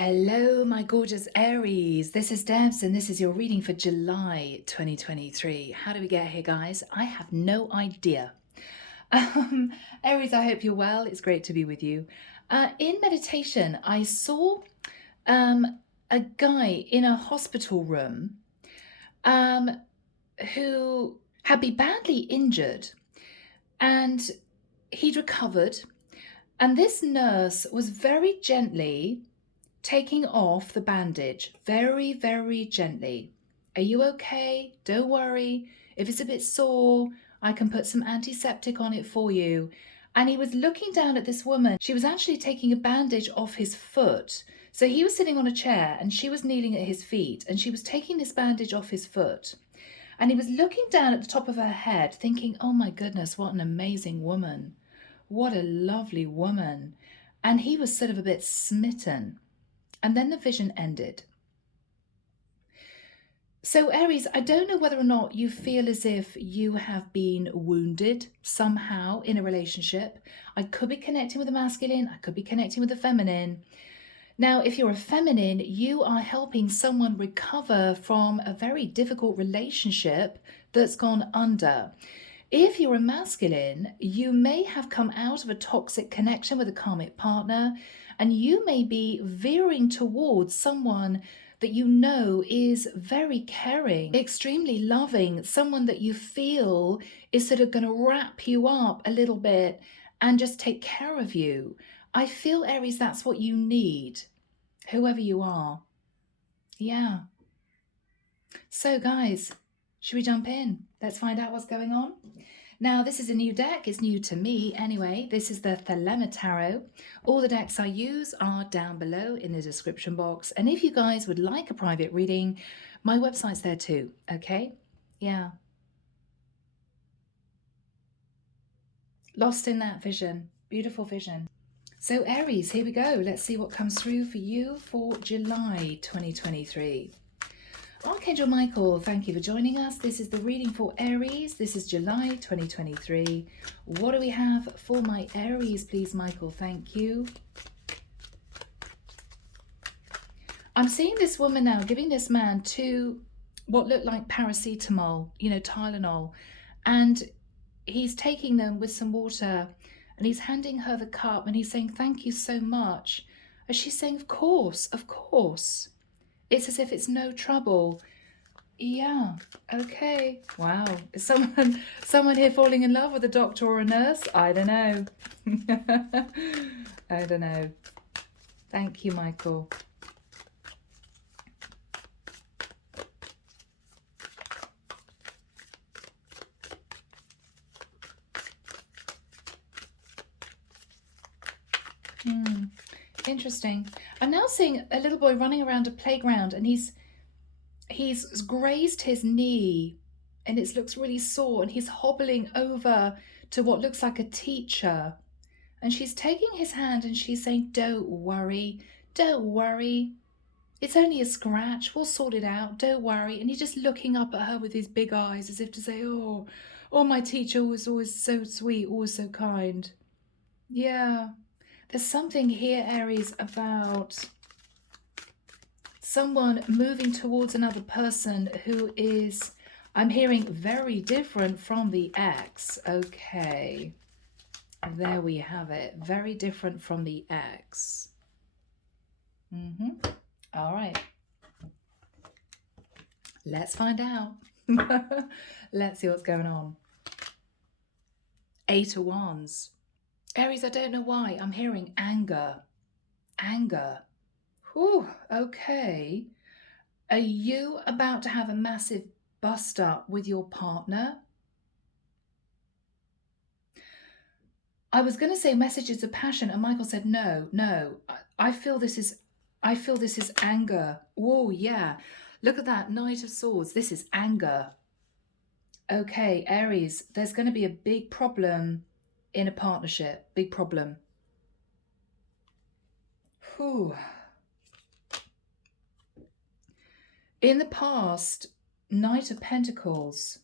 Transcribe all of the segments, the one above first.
Hello, my gorgeous Aries. This is Debs, and this is your reading for July 2023. How do we get here, guys? I have no idea. Aries, I hope you're well. It's great to be with you. In meditation, I saw a guy in a hospital room who had been badly injured, and he'd recovered. And this nurse was very gently taking off the bandage, very, very gently. Are you okay? Don't worry. If it's a bit sore, I can put some antiseptic on it for you. And he was looking down at this woman. She was actually taking a bandage off his foot. So he was sitting on a chair and she was kneeling at his feet and she was taking this bandage off his foot. And he was looking down at the top of her head thinking, oh my goodness, what an amazing woman. What a lovely woman. And he was sort of a bit smitten. And then the vision ended. So Aries, I don't know whether or not you feel as if you have been wounded somehow in a relationship. I could be connecting with the masculine, I could be connecting with the feminine. Now, if you're a feminine, you are helping someone recover from a very difficult relationship that's gone under. If you're a masculine, you may have come out of a toxic connection with a karmic partner, and you may be veering towards someone that you know is very caring, extremely loving, someone that you feel is sort of going to wrap you up a little bit and just take care of you. I feel, Aries, that's what you need, whoever you are. Yeah. So, guys, should we jump in? Let's find out what's going on. Now, this is a new deck. It's new to me anyway. This is the Thelema Tarot. All the decks I use are down below in the description box. And if you guys would like a private reading, my website's there too, okay? Yeah. Lost in that vision. Beautiful vision. So Aries, here we go. Let's see what comes through for you for July 2023. Archangel Michael, thank you for joining us. This is the reading for Aries. This is July 2023. What do we have for my Aries, please, Michael? Thank you. I'm seeing this woman now giving this man two what look like paracetamol, Tylenol, and he's taking them with some water and he's handing her the cup and he's saying, thank you so much. And she's saying, of course, of course. It's as if it's no trouble. Yeah, okay. Wow. Is someone here falling in love with a doctor or a nurse? I don't know. I don't know. Thank you, Michael. Interesting. I'm now seeing a little boy running around a playground and he's grazed his knee and it looks really sore and he's hobbling over to what looks like a teacher. And she's taking his hand and she's saying, don't worry, it's only a scratch, we'll sort it out, don't worry. And he's just looking up at her with his big eyes as if to say, oh, my teacher was always so sweet, always so kind. Yeah, there's something here, Aries, about someone moving towards another person who is, I'm hearing, very different from the ex. Okay. There we have it. Very different from the ex. All right. Let's find out. Let's see what's going on. 8 of Wands. Aries, I don't know why. I'm hearing anger. Anger. Whew, okay. Are you about to have a massive bust up with your partner? I was going to say messages of passion, and Michael said no. I feel this is anger. Oh yeah, look at that Knight of Swords. This is anger. Okay, Aries, there's going to be a big problem in a partnership. Big problem. Whew. In the past, Knight of Pentacles.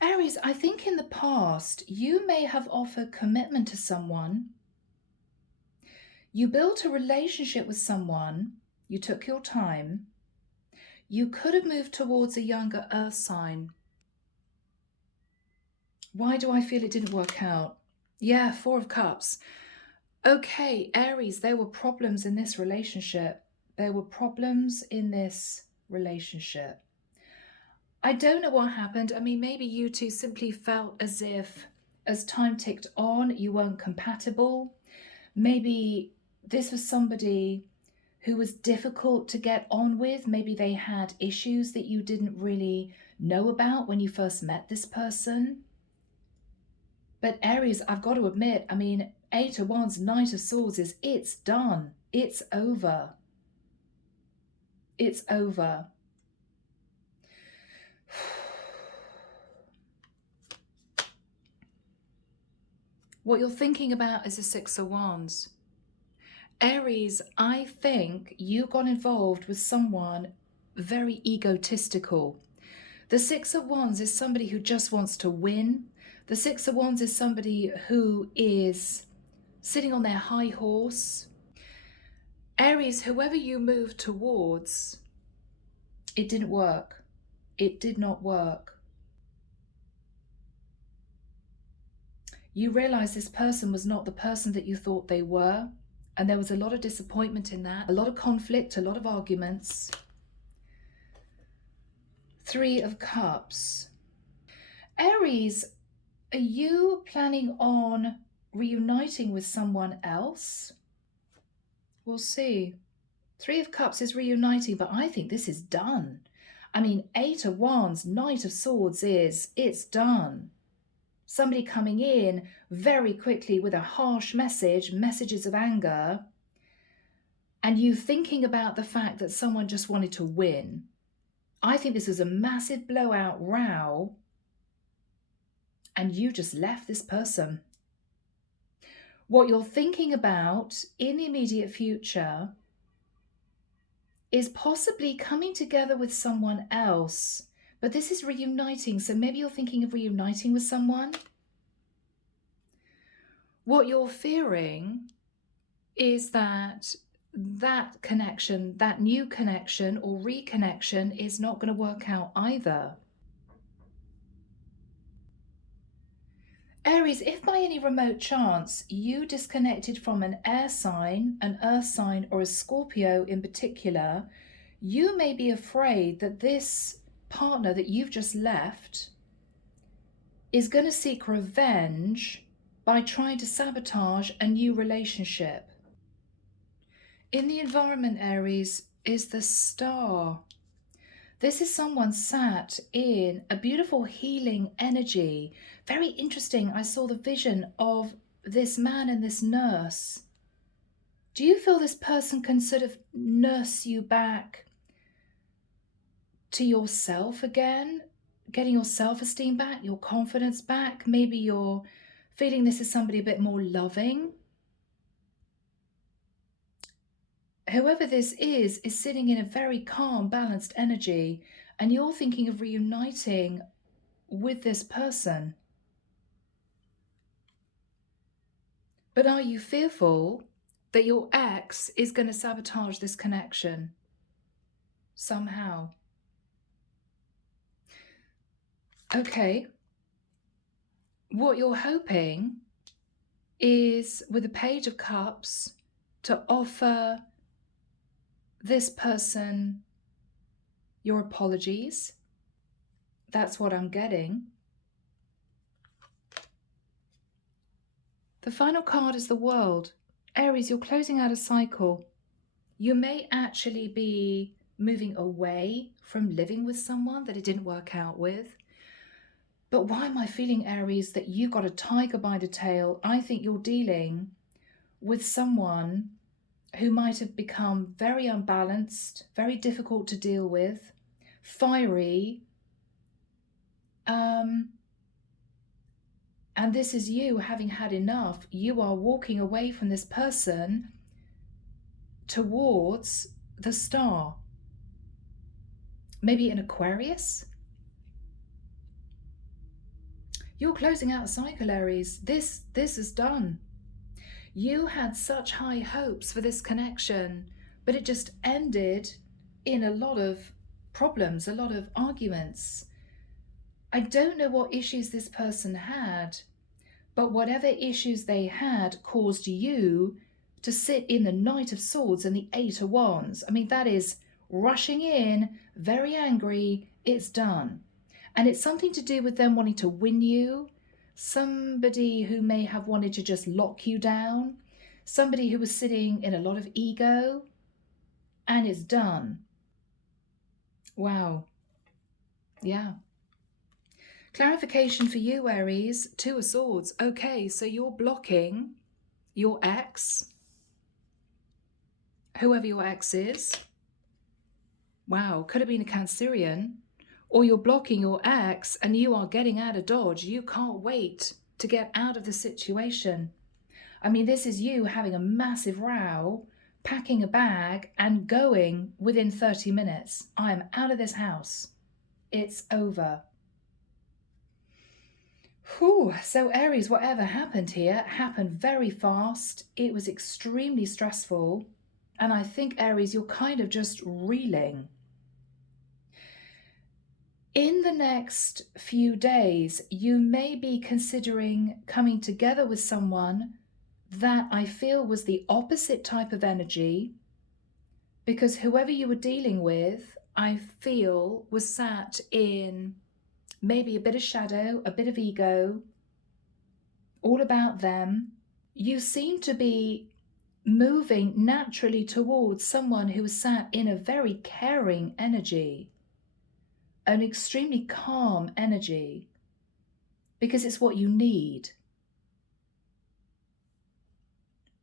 Aries, I think in the past, you may have offered commitment to someone. You built a relationship with someone, you took your time, you could have moved towards a younger earth sign. Why do I feel it didn't work out? Yeah, 4 of Cups. Okay, Aries, there were problems in this relationship. There were problems in this relationship. I don't know what happened. I mean, maybe you two simply felt as if as time ticked on, you weren't compatible. Maybe this was somebody who was difficult to get on with. Maybe they had issues that you didn't really know about when you first met this person. But Aries, I've got to admit, I mean, 8 of Wands, Knight of Swords it's done. It's over. It's over. What you're thinking about is the 6 of Wands. Aries, I think you got involved with someone very egotistical. The 6 of Wands is somebody who just wants to win. The 6 of Wands is somebody who is sitting on their high horse. Aries, whoever you move towards, it didn't work. It did not work. You realize this person was not the person that you thought they were, and there was a lot of disappointment in that, a lot of conflict, a lot of arguments. 3 of Cups. Aries, are you planning on reuniting with someone else? We'll see. 3 of Cups is reuniting, but I think this is done. I mean, 8 of Wands, Knight of Swords it's done. Somebody coming in very quickly with a harsh message, messages of anger, and you thinking about the fact that someone just wanted to win. I think this was a massive blowout row, and you just left this person. What you're thinking about in the immediate future is possibly coming together with someone else. But this is reuniting, so maybe you're thinking of reuniting with someone. What you're fearing is that connection, that new connection or reconnection is not going to work out either. Aries, if by any remote chance you disconnected from an air sign, an earth sign, or a Scorpio in particular, you may be afraid that this partner that you've just left is going to seek revenge by trying to sabotage a new relationship. In the environment, Aries, is the Star. This is someone sat in a beautiful healing energy. Very interesting. I saw the vision of this man and this nurse. Do you feel this person can sort of nurse you back to yourself again, getting your self-esteem back, your confidence back? Maybe you're feeling this is somebody a bit more loving. Whoever this is sitting in a very calm, balanced energy, and you're thinking of reuniting with this person. But are you fearful that your ex is going to sabotage this connection somehow? Okay. What you're hoping is, with the Page of Cups, to offer this person your apologies. That's what I'm getting. The final card is the World. Aries, you're closing out a cycle. You may actually be moving away from living with someone that it didn't work out with. But why am I feeling, Aries, that you got a tiger by the tail? I think you're dealing with someone who might have become very unbalanced, very difficult to deal with, fiery. And this is you having had enough. You are walking away from this person towards the Star. Maybe an Aquarius? You're closing out a cycle, Aries. This is done. You had such high hopes for this connection, but it just ended in a lot of problems, a lot of arguments. I don't know what issues this person had, but whatever issues they had caused you to sit in the Knight of Swords and the Eight of Wands. I mean, that is rushing in, very angry, it's done. And it's something to do with them wanting to win you, somebody who may have wanted to just lock you down, somebody who was sitting in a lot of ego, and it's done. Wow. Yeah. Clarification for you, Aries, Two of Swords. Okay, so you're blocking your ex, whoever your ex is. Wow, could have been a Cancerian. Or you're blocking your ex and you are getting out of Dodge. You can't wait to get out of the situation. I mean, this is you having a massive row, packing a bag and going within 30 minutes. I am out of this house. It's over. Whew. So Aries, whatever happened here happened very fast. It was extremely stressful. And I think, Aries, you're kind of just reeling. In the next few days, you may be considering coming together with someone that I feel was the opposite type of energy, because whoever you were dealing with, I feel, was sat in maybe a bit of shadow, a bit of ego, all about them. You seem to be moving naturally towards someone who is sat in a very caring energy, an extremely calm energy, because it's what you need.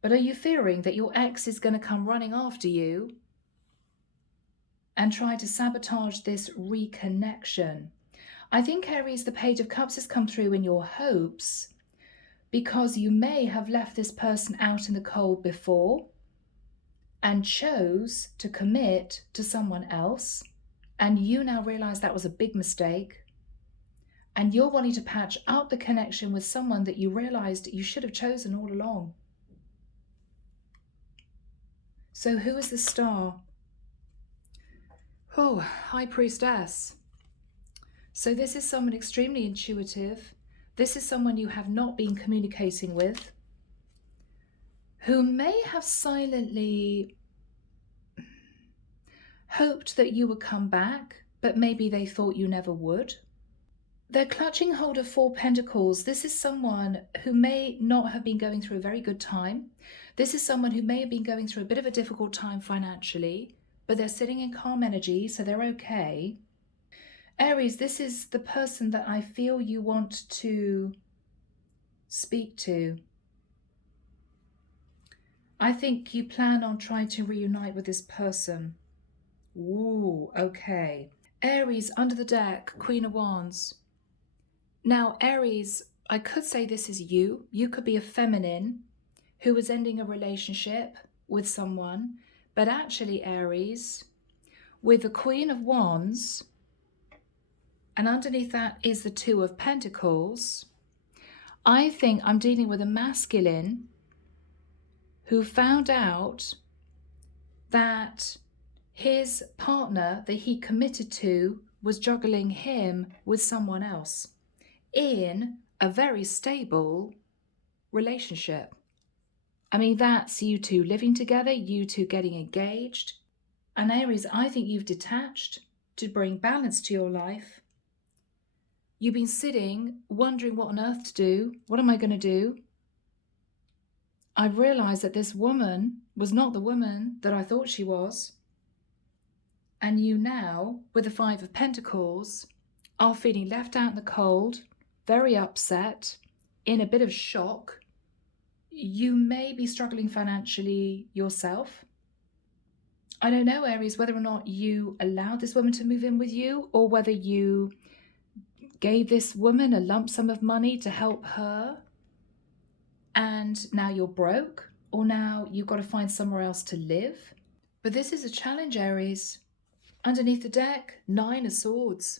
But are you fearing that your ex is going to come running after you and try to sabotage this reconnection? I think, Aries, the Page of Cups has come through in your hopes because you may have left this person out in the cold before and chose to commit to someone else, and you now realize that was a big mistake, and you're wanting to patch up the connection with someone that you realized you should have chosen all along. So who is the Star? Oh, High Priestess. So this is someone extremely intuitive. This is someone you have not been communicating with, who may have silently hoped that you would come back, but maybe they thought you never would. They're clutching hold of Four Pentacles. This is someone who may not have been going through a very good time. This is someone who may have been going through a bit of a difficult time financially, but they're sitting in calm energy, so they're okay. Aries, this is the person that I feel you want to speak to. I think you plan on trying to reunite with this person. Ooh, okay. Aries, under the deck, Queen of Wands. Now, Aries, I could say this is you. You could be a feminine who is ending a relationship with someone. But actually, Aries, with the Queen of Wands, and underneath that is the Two of Pentacles, I think I'm dealing with a masculine who found out that his partner that he committed to was juggling him with someone else in a very stable relationship. I mean, that's you two living together, you two getting engaged. And Aries, I think you've detached to bring balance to your life. You've been sitting, wondering what on earth to do. What am I going to do? I realized that this woman was not the woman that I thought she was. And you now, with the Five of Pentacles, are feeling left out in the cold, very upset, in a bit of shock. You may be struggling financially yourself. I don't know, Aries, whether or not you allowed this woman to move in with you, or whether you gave this woman a lump sum of money to help her, and now you're broke, or now you've got to find somewhere else to live. But this is a challenge, Aries. Underneath the deck, Nine of Swords.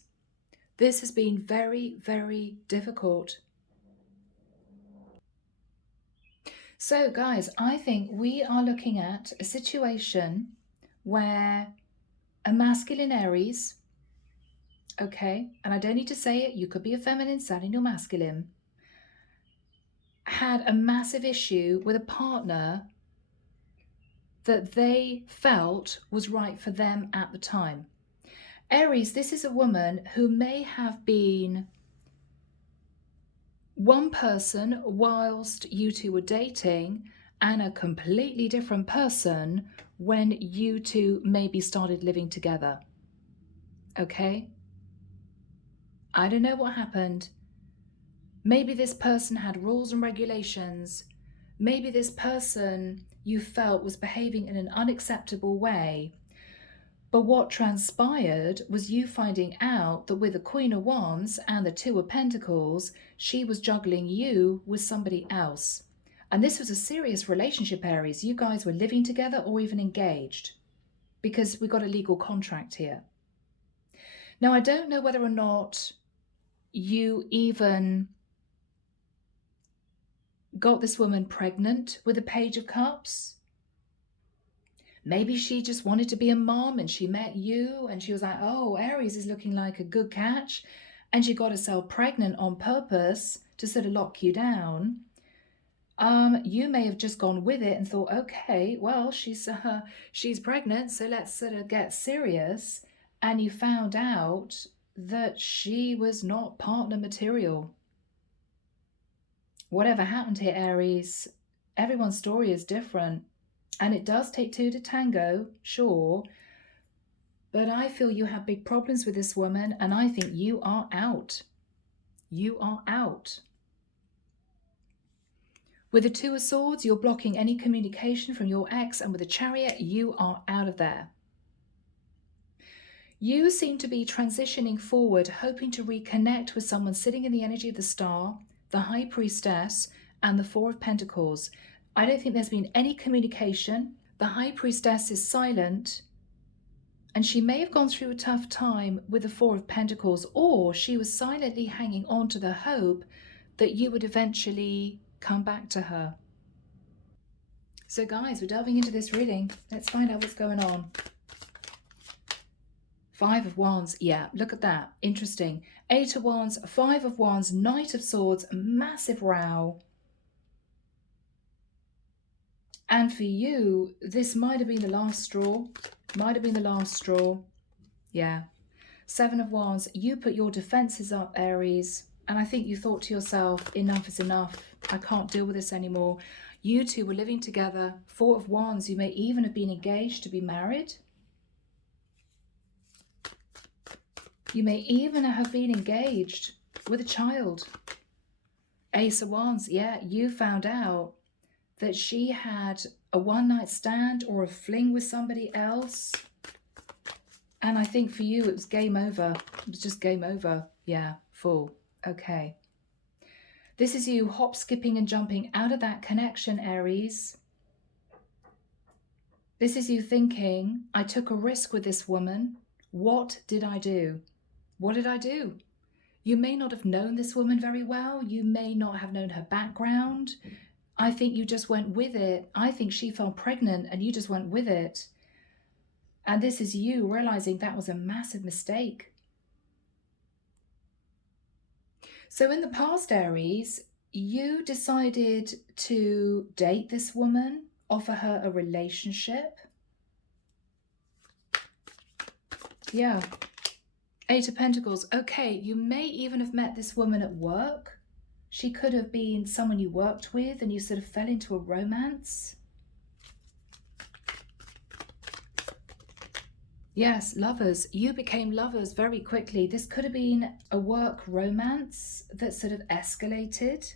This has been very, very difficult. So guys, I think we are looking at a situation where a masculine Aries, okay, and I don't need to say it, you could be a feminine, Sun in your masculine, had a massive issue with a partner that they felt was right for them at the time. Aries, this is a woman who may have been one person whilst you two were dating and a completely different person when you two maybe started living together. Okay? I don't know what happened. Maybe this person had rules and regulations. Maybe this person you felt was behaving in an unacceptable way. But what transpired was you finding out that with the Queen of Wands and the Two of Pentacles, she was juggling you with somebody else. And this was a serious relationship, Aries. You guys were living together or even engaged, because we got a legal contract here. Now, I don't know whether or not you even got this woman pregnant with the Page of Cups. Maybe she just wanted to be a mom and she met you and she was like, oh, Aries is looking like a good catch. And she got herself pregnant on purpose to sort of lock you down. You may have just gone with it and thought, okay, well, she's pregnant, so let's sort of get serious. And you found out that she was not partner material. Whatever happened here, Aries, everyone's story is different. And it does take two to tango, sure. But I feel you have big problems with this woman, and I think you are out. You are out. With the Two of Swords, you're blocking any communication from your ex, and with the Chariot, you are out of there. You seem to be transitioning forward, hoping to reconnect with someone sitting in the energy of the Star, the High Priestess, and the Four of Pentacles. I don't think there's been any communication. The High Priestess is silent, and she may have gone through a tough time with the Four of Pentacles, or she was silently hanging on to the hope that you would eventually come back to her. So guys, we're delving into this reading. Let's find out what's going on. Five of Wands, yeah, look at that, interesting. Eight of Wands, Five of Wands, Knight of Swords, massive row. And for you, this might have been the last straw. Might have been the last straw. Yeah. Seven of Wands, you put your defenses up, Aries. And I think you thought to yourself, enough is enough. I can't deal with this anymore. You two were living together. Four of Wands, you may even have been engaged to be married. You may even have been engaged with a child. Ace of Wands, yeah, you found out that she had a one-night stand or a fling with somebody else. And I think for you, it was game over. It was just game over. Yeah, full. Okay. This is you hop, skipping and jumping out of that connection, Aries. This is you thinking, I took a risk with this woman. What did I do? What did I do? You may not have known this woman very well. You may not have known her background. I think you just went with it. I think she fell pregnant and you just went with it. And this is you realizing that was a massive mistake. So in the past, Aries, you decided to date this woman, offer her a relationship. Yeah. Eight of Pentacles. Okay, you may even have met this woman at work. She could have been someone you worked with and you sort of fell into a romance. Yes, lovers. You became lovers very quickly. This could have been a work romance that sort of escalated.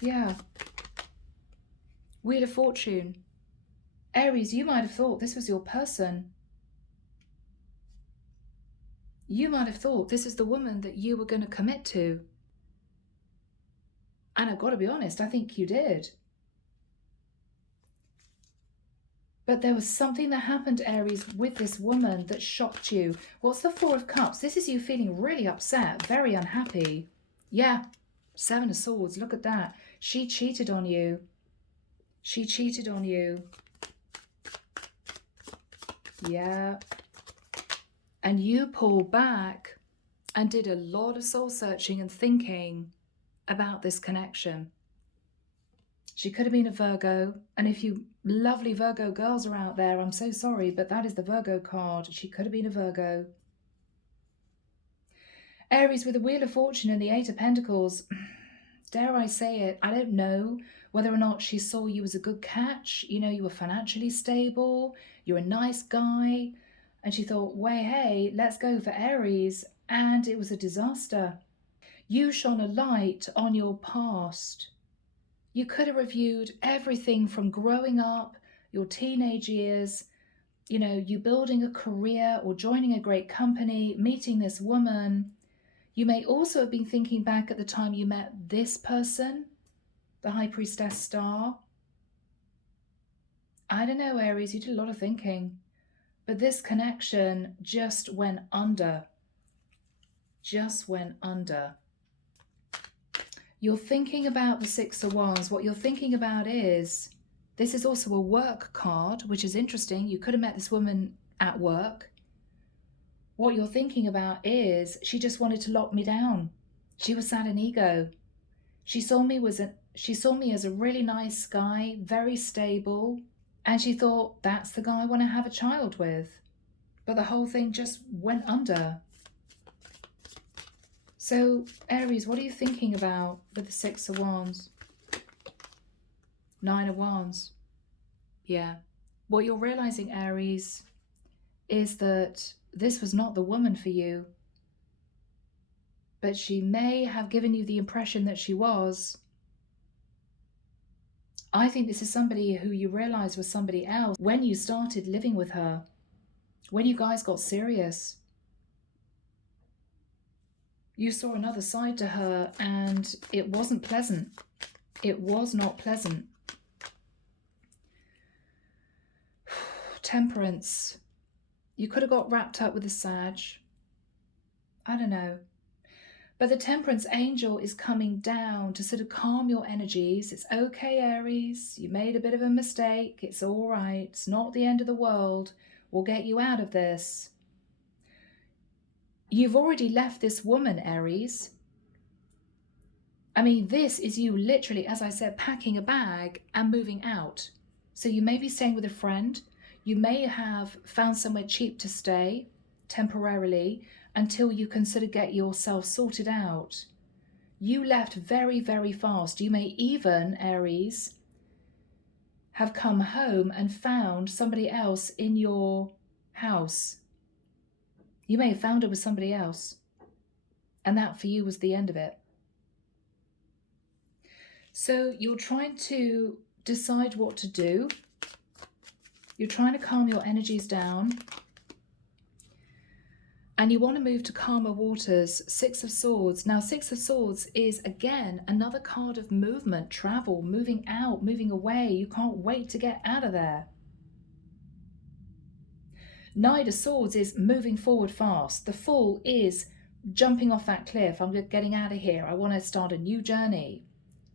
Yeah. Wheel of Fortune. Aries, you might have thought this was your person. You might have thought this is the woman that you were going to commit to. And I've got to be honest, I think you did. But there was something that happened, Aries, with this woman that shocked you. What's the Four of Cups? This is you feeling really upset, very unhappy. Yeah. Seven of Swords, look at that. She cheated on you. She cheated on you. Yeah. And you pulled back and did a lot of soul searching and thinking about this connection. She could have been a Virgo. And if you lovely Virgo girls are out there, I'm so sorry, but that is the Virgo card. She could have been a Virgo. Aries with the Wheel of Fortune and the Eight of Pentacles. Dare I say it, I don't know whether or not she saw you as a good catch. You know, you were financially stable, you're a nice guy. And she thought, way, hey, let's go for Aries. And it was a disaster. You shone a light on your past. You could have reviewed everything from growing up, your teenage years, you know, you building a career or joining a great company, meeting this woman. You may also have been thinking back at the time you met this person, the High Priestess star. I don't know, Aries, you did a lot of thinking. But this connection just went under. Just went under. You're thinking about the Six of Wands. What you're thinking about is, this is also a work card, which is interesting. You could have met this woman at work. What you're thinking about is, she just wanted to lock me down. She was sad and ego. She saw me as a really nice guy, very stable. And she thought, that's the guy I want to have a child with. But the whole thing just went under. So, Aries, what are you thinking about with the Six of Wands? Nine of Wands. Yeah. What you're realizing, Aries, is that this was not the woman for you. But she may have given you the impression that she was. I think this is somebody who you realized was somebody else when you started living with her, when you guys got serious. You saw another side to her and it wasn't pleasant. It was not pleasant. Temperance. You could have got wrapped up with the Sag. I don't know. But the Temperance angel is coming down to sort of calm your energies. It's okay, Aries. You made a bit of a mistake. It's all right. It's not the end of the world. We'll get you out of this. You've already left this woman, Aries. I mean, this is you literally, as I said, packing a bag and moving out. So you may be staying with a friend. You may have found somewhere cheap to stay temporarily until you can sort of get yourself sorted out. You left very, very fast. You may even, Aries, have come home and found somebody else in your house. You may have found her with somebody else. And that for you was the end of it. So you're trying to decide what to do. You're trying to calm your energies down. And you want to move to calmer waters. Six of Swords. Now, Six of Swords is, again, another card of movement, travel, moving out, moving away. You can't wait to get out of there. Nine of Swords is moving forward fast. The Fool is jumping off that cliff. I'm getting out of here. I want to start a new journey,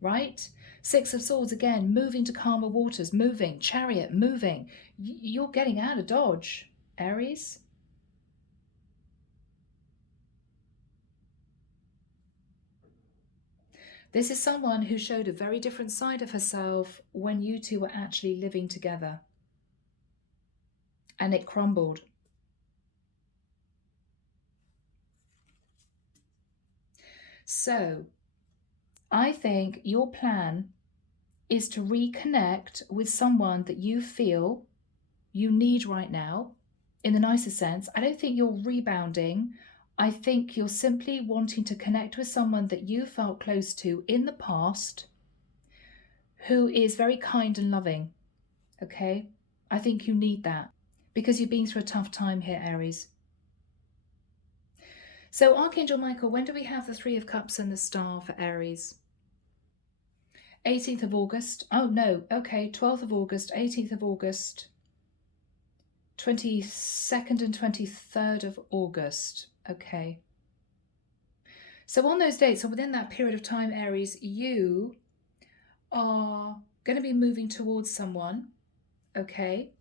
right? Six of Swords, again, moving to calmer waters, moving. Chariot, moving. You're getting out of Dodge, Aries. This is someone who showed a very different side of herself when you two were actually living together. And it crumbled. So, I think your plan is to reconnect with someone that you feel you need right now, in the nicest sense. I don't think you're rebounding. I think you're simply wanting to connect with someone that you felt close to in the past, who is very kind and loving, okay? I think you need that because you've been through a tough time here, Aries. So Archangel Michael, when do we have the Three of Cups and the Star for Aries? 18th of August. Oh, no. Okay, 12th of August, 18th of August, 22nd and 23rd of August. Okay. So on those dates, or within that period of time, Aries, you are going to be moving towards someone, okay?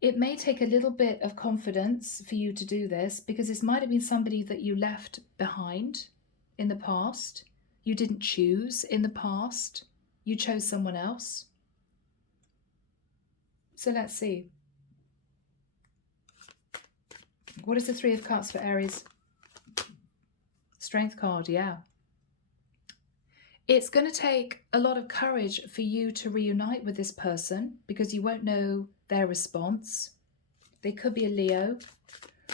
It may take a little bit of confidence for you to do this, because this might have been somebody that you left behind in the past. You didn't choose in the past. You chose someone else. So let's see. What is the Three of Cups for Aries? Strength card, yeah. It's going to take a lot of courage for you to reunite with this person, because you won't know their response. They could be a Leo.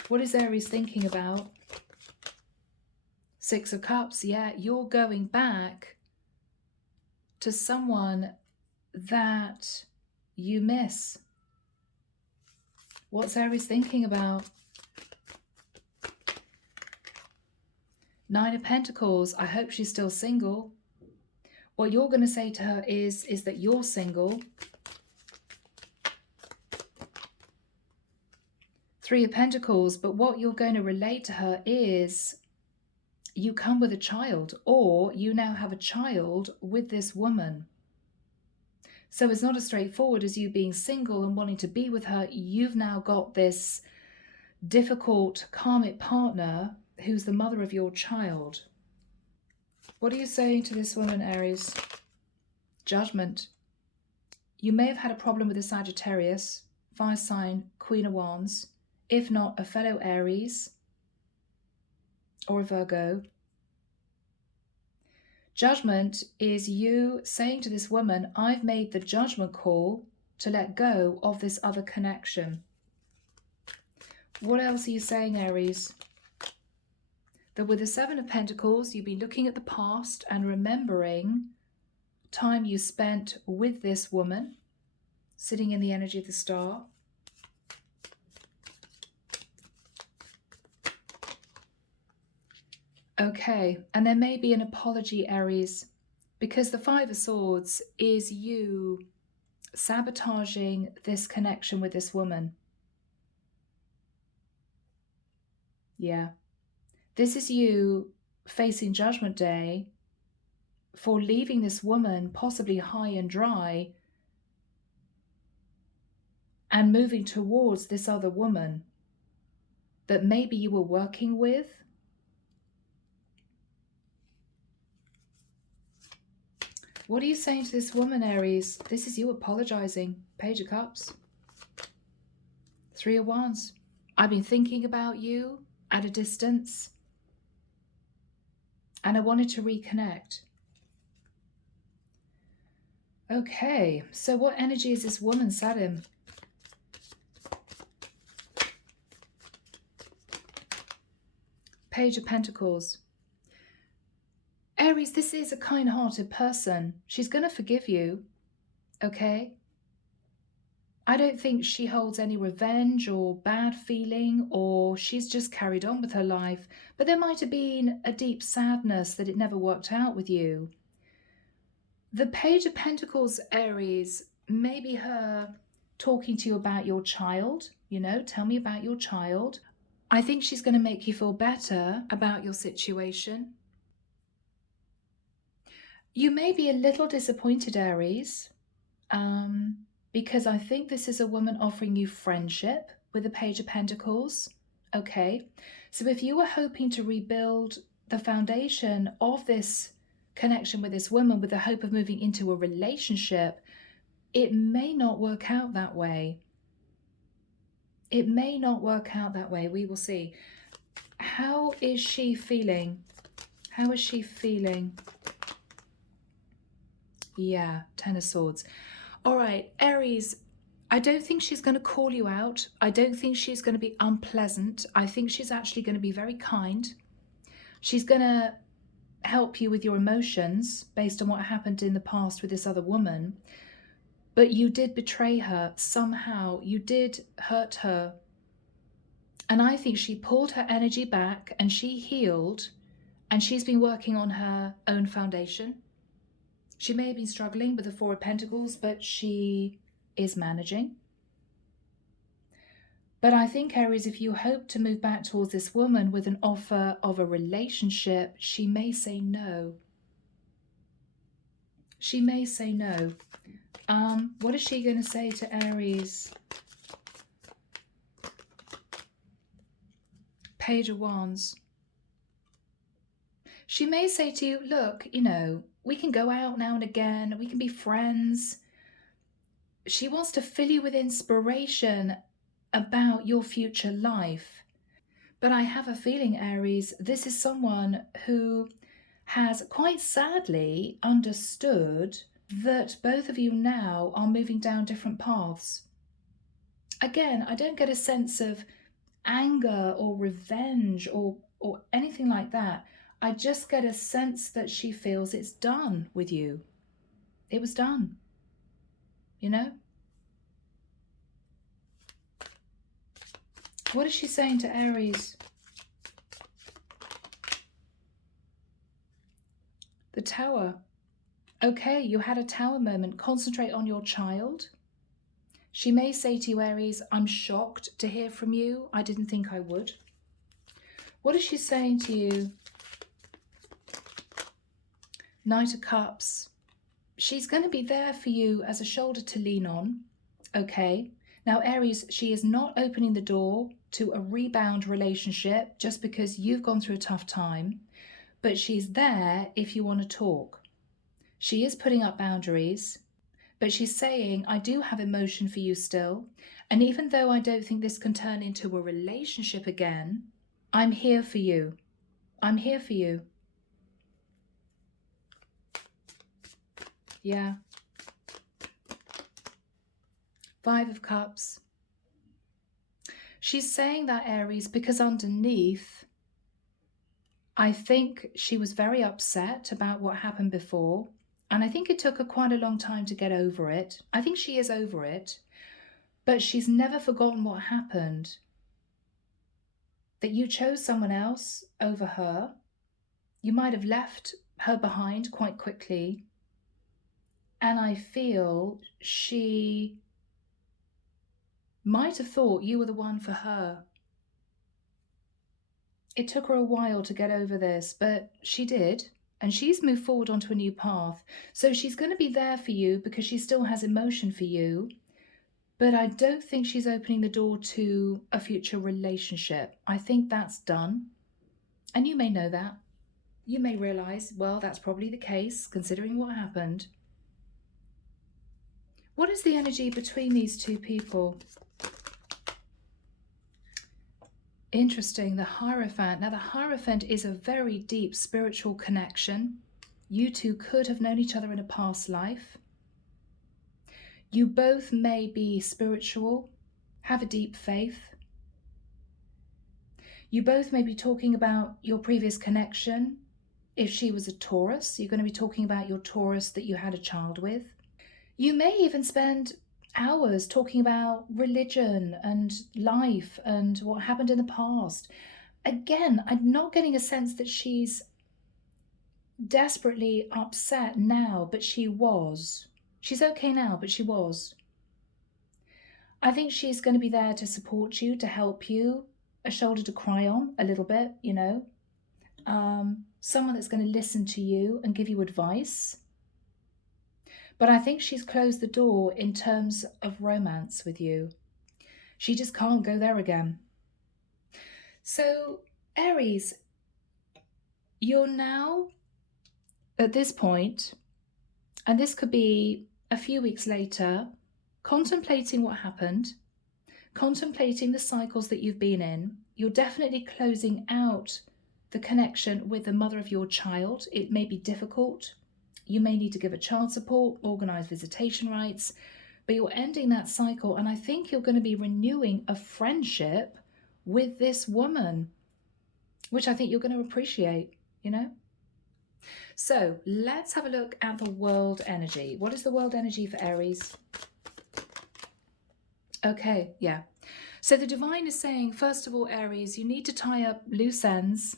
What is Aries thinking about? Six of Cups, yeah. You're going back to someone that you miss. What's Aries thinking about? Nine of Pentacles. I hope she's still single. What you're going to say to her is that you're single. Three of Pentacles. But what you're going to relate to her is you come with a child, or you now have a child with this woman. So it's not as straightforward as you being single and wanting to be with her. You've now got this difficult karmic partner who's the mother of your child. What are you saying to this woman, Aries? Judgment. You may have had a problem with a Sagittarius, fire sign, Queen of Wands, if not a fellow Aries or a Virgo. Judgment is you saying to this woman, I've made the judgment call to let go of this other connection. What else are you saying, Aries? That with the Seven of Pentacles, you've been looking at the past and remembering time you spent with this woman, sitting in the energy of the star. Okay, and there may be an apology, Aries, because the Five of Swords is you sabotaging this connection with this woman. Yeah. This is you facing Judgment Day for leaving this woman possibly high and dry and moving towards this other woman that maybe you were working with. What are you saying to this woman, Aries? This is you apologizing. Page of Cups. Three of Wands. I've been thinking about you at a distance, and I wanted to reconnect. Okay, so what energy is this woman sat in? Page of Pentacles. Aries, this is a kind-hearted person. She's going to forgive you, okay? I don't think she holds any revenge or bad feeling, or she's just carried on with her life. But there might have been a deep sadness that it never worked out with you. The Page of Pentacles, Aries, may be her talking to you about your child. You know, tell me about your child. I think she's going to make you feel better about your situation. You may be a little disappointed, Aries, because I think this is a woman offering you friendship with the Page of Pentacles. Okay, so if you were hoping to rebuild the foundation of this connection with this woman with the hope of moving into a relationship, it may not work out that way. It may not work out that way. We will see. How is she feeling? How is she feeling? Yeah, Ten of Swords. All right, Aries, I don't think she's going to call you out. I don't think she's going to be unpleasant. I think she's actually going to be very kind. She's going to help you with your emotions based on what happened in the past with this other woman. But you did betray her somehow. You did hurt her. And I think she pulled her energy back and she healed, and she's been working on her own foundation. She may have been struggling with the Four of Pentacles, but she is managing. But I think, Aries, if you hope to move back towards this woman with an offer of a relationship, she may say no. She may say no. What is she going to say to Aries? Page of Wands. She may say to you, look, you know, we can go out now and again. We can be friends. She wants to fill you with inspiration about your future life. But I have a feeling, Aries, this is someone who has quite sadly understood that both of you now are moving down different paths. Again, I don't get a sense of anger or revenge or anything like that. I just get a sense that she feels it's done with you. It was done, you know? What is she saying to Aries? The Tower. Okay, you had a Tower moment. Concentrate on your child. She may say to you, Aries, I'm shocked to hear from you. I didn't think I would. What is she saying to you? Knight of Cups. She's going to be there for you as a shoulder to lean on. Okay. Now, Aries, she is not opening the door to a rebound relationship just because you've gone through a tough time, but she's there if you want to talk. She is putting up boundaries, but she's saying, I do have emotion for you still. And even though I don't think this can turn into a relationship again, I'm here for you. I'm here for you. Yeah. 5 of Cups. She's saying that, Aries, because underneath, I think she was very upset about what happened before. And I think it took her quite a long time to get over it. I think she is over it. But she's never forgotten what happened. That you chose someone else over her. You might have left her behind quite quickly. And I feel she might have thought you were the one for her. It took her a while to get over this, but she did. And she's moved forward onto a new path. So she's going to be there for you because she still has emotion for you. But I don't think she's opening the door to a future relationship. I think that's done. And you may know that. You may realize, well, that's probably the case, considering what happened. What is the energy between these two people? Interesting, the Hierophant. Now, the Hierophant is a very deep spiritual connection. You two could have known each other in a past life. You both may be spiritual, have a deep faith. You both may be talking about your previous connection. If she was a Taurus, you're going to be talking about your Taurus that you had a child with. You may even spend hours talking about religion and life and what happened in the past. Again, I'm not getting a sense that she's desperately upset now, but she was. She's okay now, but she was. I think she's going to be there to support you, to help you, a shoulder to cry on a little bit, you know. Someone that's going to listen to you and give you advice. But I think she's closed the door in terms of romance with you. She just can't go there again. So, Aries, you're now at this point, and this could be a few weeks later, contemplating what happened, contemplating the cycles that you've been in. You're definitely closing out the connection with the mother of your child. It may be difficult. You may need to give a child support, organise visitation rights, but you're ending that cycle. And I think you're going to be renewing a friendship with this woman, which I think you're going to appreciate, you know? So let's have a look at the world energy. What is the world energy for Aries? Okay, yeah. So the divine is saying, first of all, Aries, you need to tie up loose ends.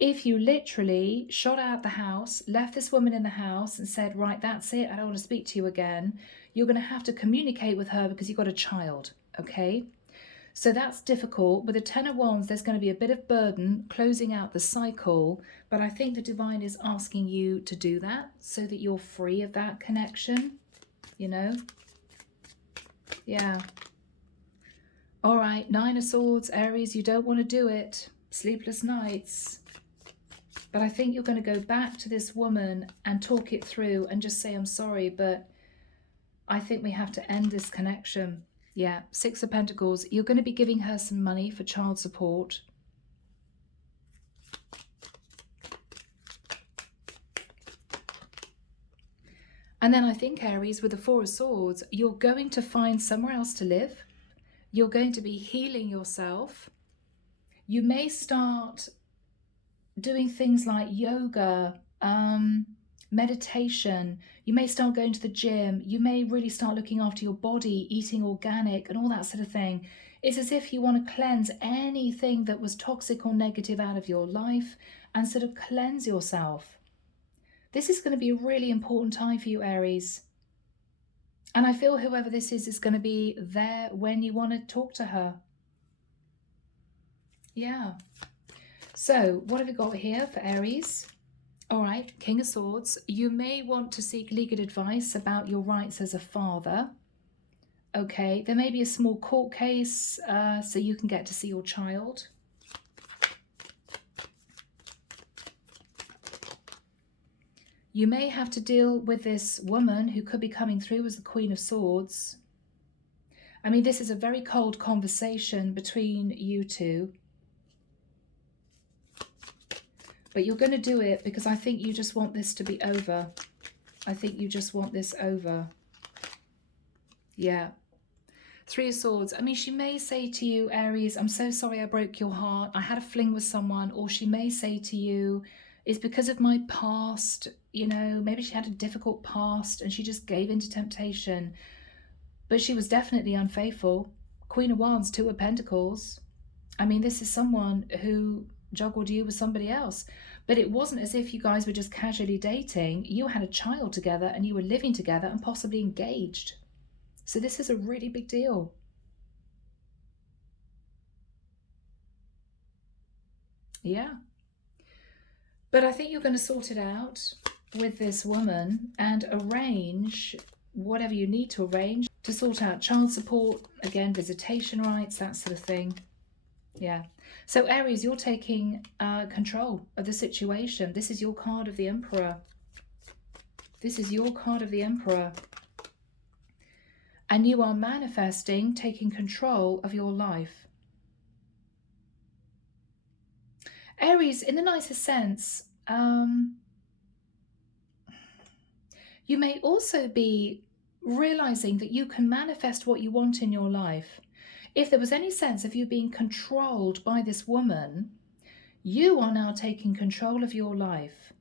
If you literally shot out the house, left this woman in the house and said, right, that's it, I don't want to speak to you again, you're going to have to communicate with her because you've got a child, okay? So that's difficult. With the Ten of Wands, there's going to be a bit of burden closing out the cycle, but I think the divine is asking you to do that so that you're free of that connection, you know? Yeah. All right, Nine of Swords, Aries, you don't want to do it. Sleepless nights. But I think you're going to go back to this woman and talk it through and just say, I'm sorry, but I think we have to end this connection. Yeah, Six of Pentacles. You're going to be giving her some money for child support. And then I think, Aries, with the Four of Swords, you're going to find somewhere else to live. You're going to be healing yourself. You may start doing things like yoga, meditation. You may start going to the gym. You may really start looking after your body, eating organic and all that sort of thing. It's as if you want to cleanse anything that was toxic or negative out of your life and sort of cleanse yourself. This is going to be a really important time for you, Aries. And I feel whoever this is going to be there when you want to talk to her. Yeah. So what have we got here for Aries? All right, King of Swords. You may want to seek legal advice about your rights as a father. Okay, there may be a small court case so you can get to see your child. You may have to deal with this woman who could be coming through as the Queen of Swords. I mean, this is a very cold conversation between you two. But you're going to do it because I think you just want this to be over. I think you just want this over. Yeah. Three of Swords. I mean, she may say to you, Aries, I'm so sorry I broke your heart. I had a fling with someone. Or she may say to you, it's because of my past. You know, maybe she had a difficult past and she just gave into temptation. But she was definitely unfaithful. Queen of Wands, Two of Pentacles. I mean, this is someone who juggled you with somebody else. But it wasn't as if you guys were just casually dating. You had a child together and you were living together and possibly engaged. So this is a really big deal. Yeah. But I think you're going to sort it out with this woman and arrange whatever you need to arrange to sort out child support, again, visitation rights, that sort of thing. Yeah. So Aries, you're taking control of the situation. This is your card of the Emperor. This is your card of the Emperor. And you are manifesting, taking control of your life. Aries, in the nicest sense, you may also be realizing that you can manifest what you want in your life. If there was any sense of you being controlled by this woman, you are now taking control of your life.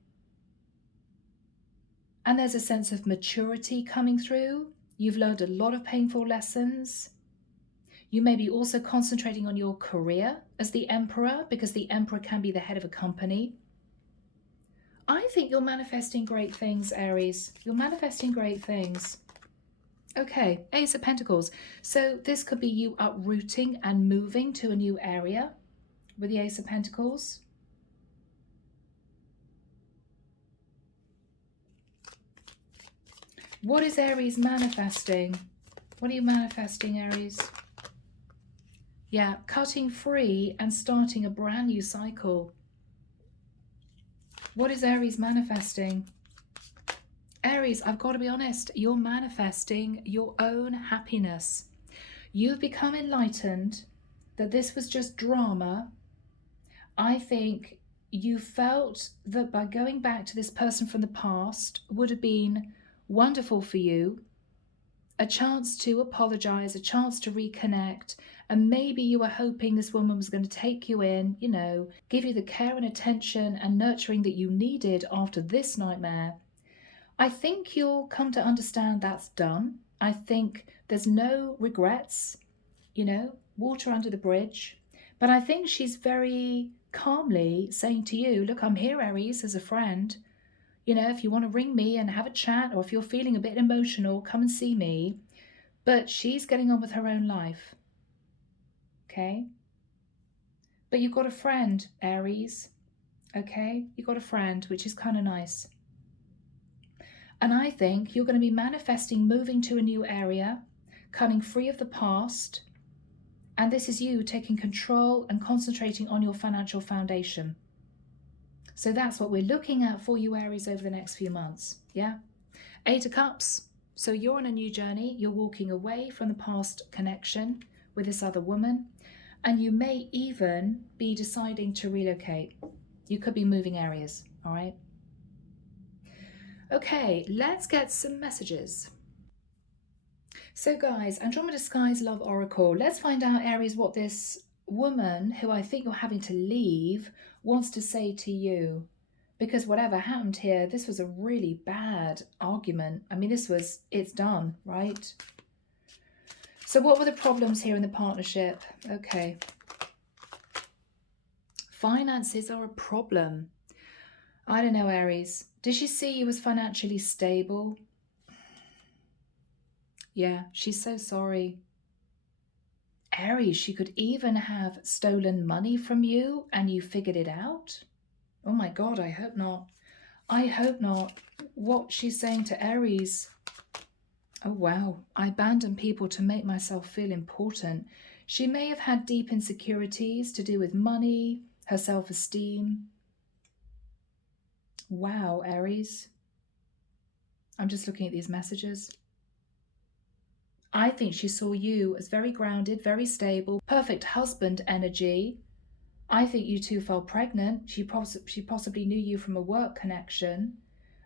And there's a sense of maturity coming through. You've learned a lot of painful lessons. You may be also concentrating on your career as the Emperor, because the Emperor can be the head of a company. I think you're manifesting great things, Aries. You're manifesting great things. Okay, Ace of Pentacles. So this could be you uprooting and moving to a new area with the Ace of Pentacles. What is Aries manifesting? What are you manifesting, Aries? Yeah, cutting free and starting a brand new cycle. What is Aries manifesting? Aries, I've got to be honest, you're manifesting your own happiness. You've become enlightened that this was just drama. I think you felt that by going back to this person from the past would have been wonderful for you. A chance to apologize, a chance to reconnect, and maybe you were hoping this woman was going to take you in, you know, give you the care and attention and nurturing that you needed after this nightmare. I think you'll come to understand that's done. I think there's no regrets, you know, water under the bridge. But I think she's very calmly saying to you, look, I'm here, Aries, as a friend. You know, if you want to ring me and have a chat, or if you're feeling a bit emotional, come and see me. But she's getting on with her own life. okay? But you've got a friend, Aries, okay? You've got a friend, which is kind of nice. And I think you're going to be manifesting moving to a new area, cutting free of the past. And this is you taking control and concentrating on your financial foundation. So that's what we're looking at for you, Aries, over the next few months. Yeah. 8 of Cups. So you're on a new journey. You're walking away from the past connection with this other woman. And you may even be deciding to relocate. You could be moving areas. All right. Okay, let's get some messages. So guys, Andromeda Sky's Love Oracle. Let's find out, Aries, what this woman, who I think you're having to leave, wants to say to you. Because whatever happened here, this was a really bad argument. I mean, it's done, right? So what were the problems here in the partnership? Okay. Finances are a problem. I don't know, Aries. Did she see you as financially stable? Yeah, she's so sorry. Aries, she could even have stolen money from you and you figured it out? Oh my God, I hope not. I hope not. What she's saying to Aries. Oh wow, I abandon people to make myself feel important. She may have had deep insecurities to do with money, her self-esteem. Wow, Aries. I'm just looking at these messages. I think she saw you as very grounded, very stable, perfect husband energy. I think you two fell pregnant. She possibly knew you from a work connection.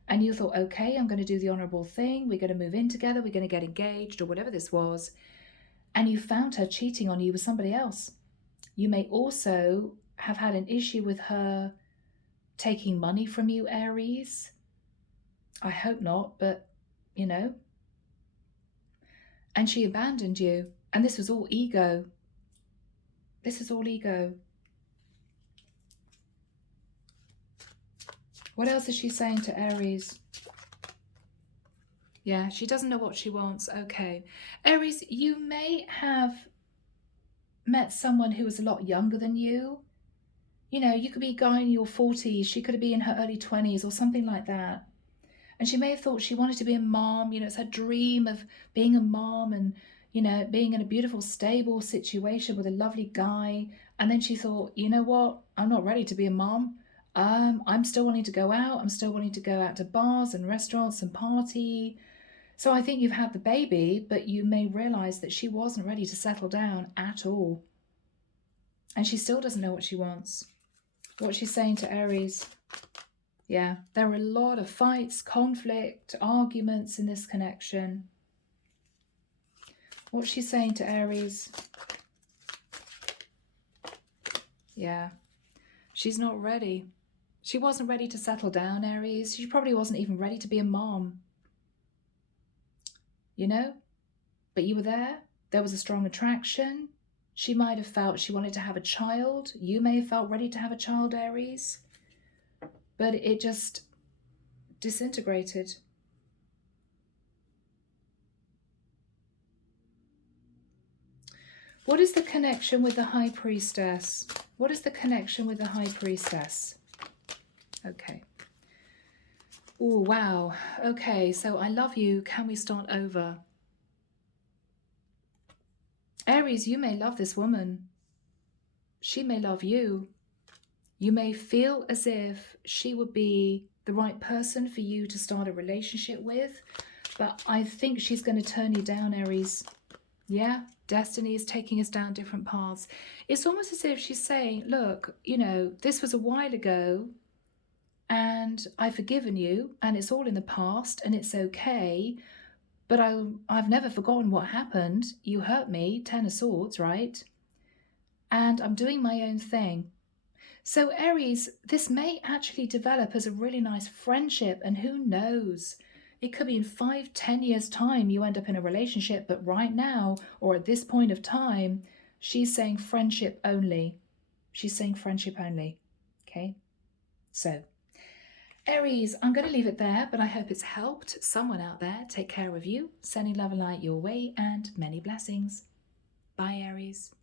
And you thought, okay, I'm going to do the honorable thing. We're going to move in together. We're going to get engaged or whatever this was. And you found her cheating on you with somebody else. You may also have had an issue with her taking money from you, Aries. I hope not, but you know. And she abandoned you. And this was all ego. This is all ego. What else is she saying to Aries? Yeah, she doesn't know what she wants. Okay. Aries, you may have met someone who was a lot younger than you. You know, you could be a guy in your 40s. She could be in her early 20s or something like that. And she may have thought she wanted to be a mom. You know, it's her dream of being a mom and, you know, being in a beautiful, stable situation with a lovely guy. And then she thought, you know what? I'm not ready to be a mom. I'm still wanting to go out. I'm still wanting to go out to bars and restaurants and party. So I think you've had the baby, but you may realize that she wasn't ready to settle down at all. And she still doesn't know what she wants. What she's saying to Aries. Yeah, there are a lot of fights, conflict, arguments in this connection. What's she saying to Aries? Yeah, she's not ready. She wasn't ready to settle down, Aries. She probably wasn't even ready to be a mom. You know? But you were there. There was a strong attraction. She might have felt she wanted to have a child. You may have felt ready to have a child, Aries. But it just disintegrated. What is the connection with the High Priestess? What is the connection with the High Priestess? Okay. Oh, wow. Okay, so I love you. Can we start over? Aries, you may love this woman. She may love you. You may feel as if she would be the right person for you to start a relationship with, but I think she's going to turn you down, Aries. Yeah, destiny is taking us down different paths. It's almost as if she's saying, look, you know, this was a while ago and I've forgiven you and it's all in the past and it's okay, but I've never forgotten what happened. You hurt me, 10 of Swords, right? And I'm doing my own thing. So Aries, this may actually develop as a really nice friendship, and who knows? It could be in 5-10 years' time you end up in a relationship, but right now, or at this point of time, she's saying friendship only. She's saying friendship only. Okay? So, Aries, I'm going to leave it there, but I hope it's helped someone out there. Take care of you, sending love and light your way, and many blessings. Bye, Aries.